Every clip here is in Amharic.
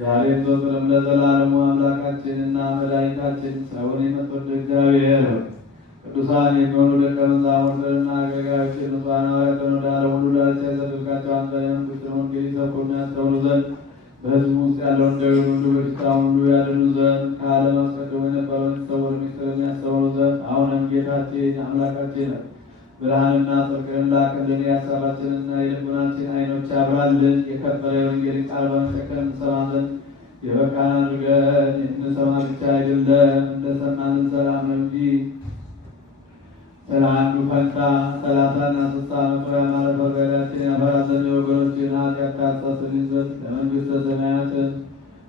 ዛሬም ዘወትርም ለዘላለሙ አምላካችንና መድኃኒታችን ሰውን የምትወድ እግዚአብሔር ቅዱሳን የሚሆኑ ደቀ መዛሙርትንና አገልጋዮችን ንጹሐን ሐዋርያትን ወደ ዓለም ሁሉ ዳርቻ ያደረጋቸው አንተ የመንግሥትን ወንጌል ይሰብኩና ያስተምሩ ዘንድ በሕዝቡ ውስጥ ያለውን ደዌን ሁሉ በሽታውን ሁሉ ያድኑ ዘንድ ከዓለም አስቀድሞ የነበረውን የተሰወረ ምስጢርን ያስተምሩ ዘንድ አሁንም ጌታችን አምላካችን ብርሃንና ጽድቅን ላክልን። የሐሳባችንና የልቡናችን ዓይኖች ያብራልን። የከበረ የወንጌልን ቃል በመሸከም እንሰማ ዘንድ የበቃን አድርገን። የምንሰማ ብቻ አይደለም እንደሰማን እንሰራ ነው እንጂ ስለ አንዱ ፈንታ 30ና 60 መቶ ያማረ ፈቃዳችን ያፈራ ዘንድ የወገኖችን ኃጢአት ታስተሰርይ ዘንድ ለመንግሥተ ሰማያትን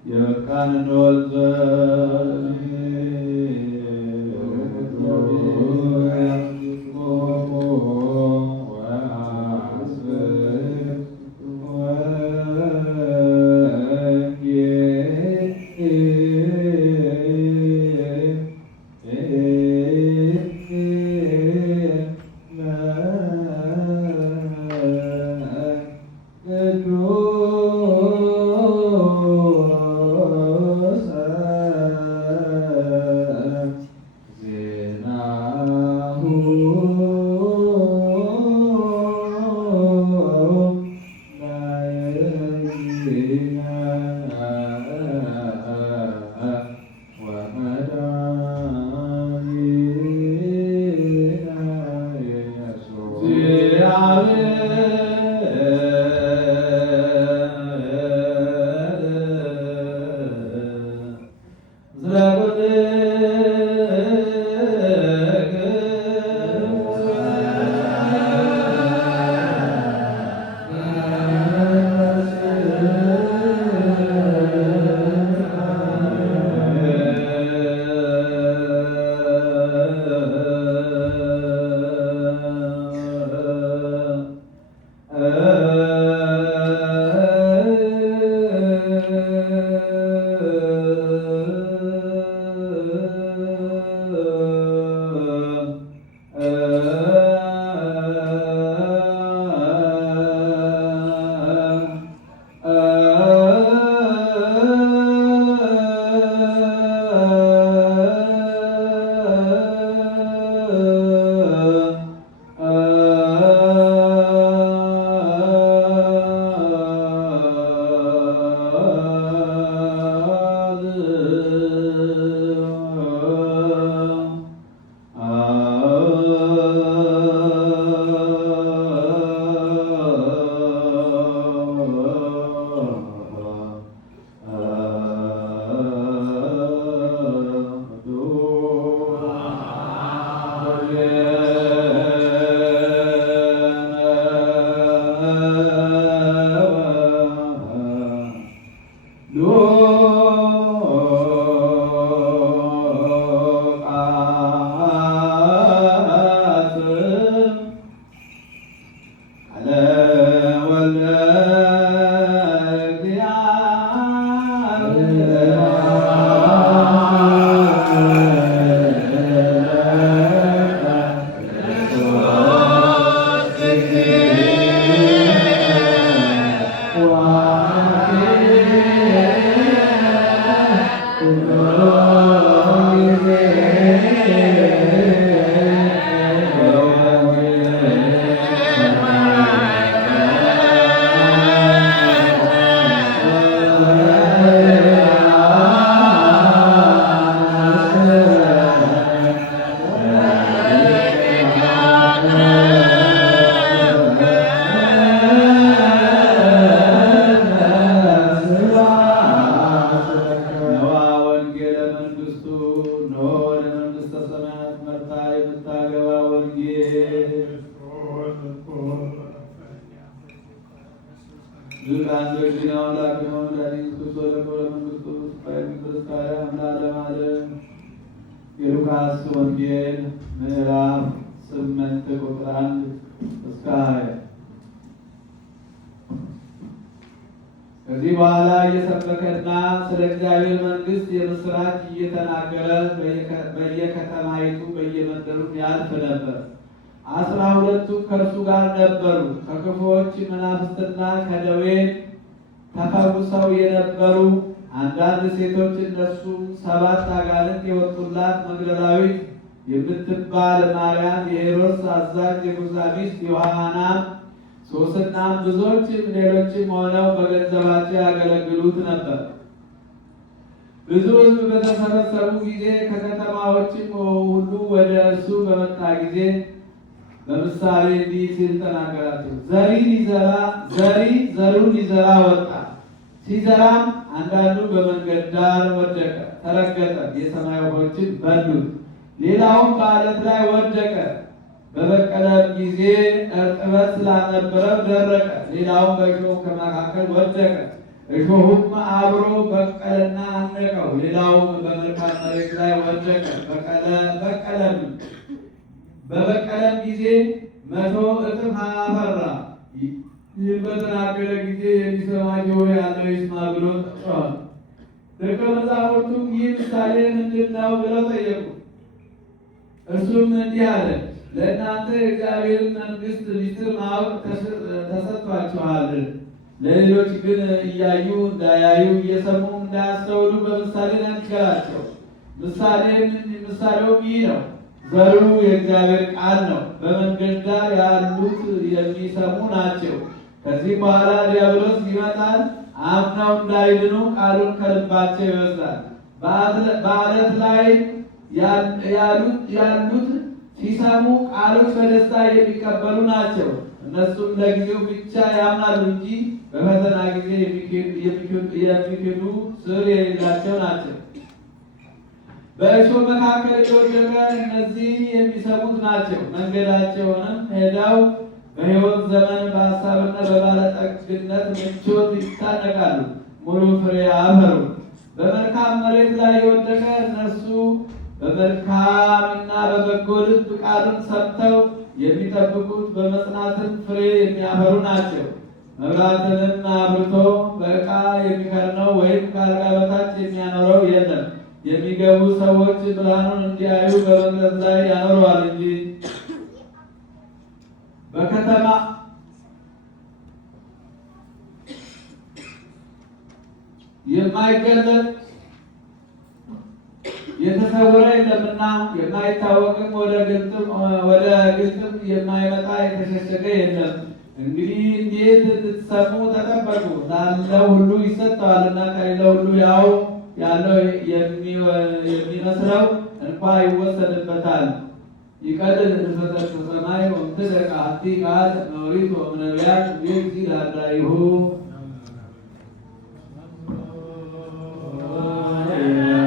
የበቃን እንሆን ዘንድ የሉቃስ ወንጌል ምዕራፍ 8 ቁጥር 1 እስከ 20 ከዚህ በኋላ እየሰበከና ስለ እግዚአብሔር መንግሥት የምስራች እየተናገረ በየከተማይቱ በየመንደሩ ያልፍ ነበር። 12ቱም ከእርሱ ጋር ነበሩ። ከክፉዎች መናፍስትና ከደዌ ተፈውሰው የነበሩ አንዳንድ ሴቶች፣ እነርሱም 7 አጋንንት የወጡላት መግደላዊት የምትባል ማርያም፣ የሄሮድስ አዛዥ የኩሳ ሚስት ዮሐና፣ ሶስናም ብዙዎችም ሌሎችም ሆነው በገንዘባቸው ያገለግሉት ነበር። ብዙ ሕዝብ በተሰበሰቡ ጊዜ ከከተማዎችም ሁሉ ወደ እርሱ በመጣ ጊዜ በምሳሌ እንዲህ ሲል ተናገራቸው። ዘሪ ዘሩን ሊዘራ ወጣ። ሲዘራም አንዳንዱ በመንገድ ዳር ወደቀ፣ ተረገጠ፣ የሰማይ ወፎችም በሉት። ሌላውም በዓለት ላይ ወደቀ፣ በበቀለም ጊዜ እርጥበት ስላልነበረው ደረቀ። ሌላውም በእሾህ መካከል ወደቀ፣ እሾሁም አብሮ በቀለና አነቀው። ሌላውም በመልካም መሬት ላይ ወደቀ፣ በበቀለም ጊዜ 100 እጥፍ አፈራ። ይህን በተናገረ ጊዜ የሚሰማ ጆሮ ያለው ይስማ ብሎ ጮኸ። ደቀ መዛሙርቱም ይህ ምሳሌ ምንድን ነው ብለው ጠየቁ። እርሱም እንዲህ አለ፣ ለእናንተ የእግዚአብሔርን መንግሥት ምስጢር ማወቅ ተሰጥቷችኋል። ለሌሎች ግን እያዩ እንዳያዩ እየሰሙ እንዳያስተውሉ በምሳሌ ነገራቸው። ምሳሌውም ይህ ነው። ዘሩ የእግዚአብሔር ቃል ነው። በመንገድ ዳር ያሉት የሚሰሙ ናቸው። ከዚህ በኋላ ዲያብሎስ ይመጣል፣ አምነው እንዳይድኑ ቃሉን ከልባቸው ይወስዳል። በዓለት ላይ ያሉት ሲሰሙ ቃሉን በደስታ የሚቀበሉ ናቸው። እነሱም ለጊዜው ብቻ ያምናሉ እንጂ በፈተና ጊዜ የሚክዱ ስር የሌላቸው ናቸው። በእሾህ መካከል የወደቀ እነዚህ የሚሰሙት ናቸው። መንገዳቸውንም ሄደው በሕይወት ዘመን በሐሳብና በባለጠግነት ምቾት ይታነቃሉ፣ ሙሉ ፍሬ አፈሩ። በመልካም መሬት ላይ የወደቀ እነርሱ በመልካምና በበጎ ልብ ቃሉን ሰምተው የሚጠብቁት በመጽናትም ፍሬ የሚያፈሩ ናቸው። መብራትንም አብርቶ በዕቃ የሚከድነው ወይም ከአልጋ በታች የሚያኖረው የለም። የሚገቡ ሰዎች ብርሃኑን እንዲያዩ በመቅረዝ ላይ ያኖረዋል እንጂ በከተማ የማይገለጥ የተሰወረ የለምና የማይታወቅም ወደ ግልጥም የማይመጣ የተሸሸገ የለም። እንግዲህ እንዴት ልትሰሙ ተጠበቁ? ላለው ሁሉ ይሰጠዋልና ከሌለው ሁሉ ያው ያለው የሚመስለው እንኳ ይወሰድበታል። ይቀልል እንፈጠር ሰማይ ወምትደቅ አሐቲ ቃል እምኦሪት ወእምነቢያት ቤት ላዳይሁ